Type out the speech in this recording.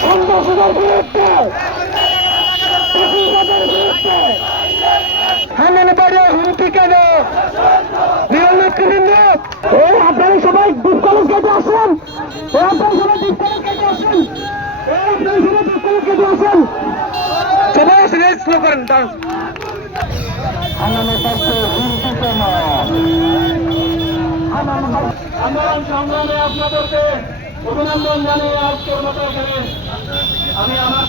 সন্ত্রাসীদের বিরুদ্ধে হানানবাড়ি হুমকি কেন নিরলক্ষিবৃন্দ আপনারা সবাই ডিপ কলেজ গেটে আসেন আপনারা সবাই ডিপ কলেজ গেটে আসেন আপনারা সবাই ডিপ কলেজ গেটে আসেন সবাই আসেন স্লো করেন আন্দোলন সংগ্রামে আপনাদেরকে অভিনন্দন জানিয়ে আজকের মতো এখানে আমি আমার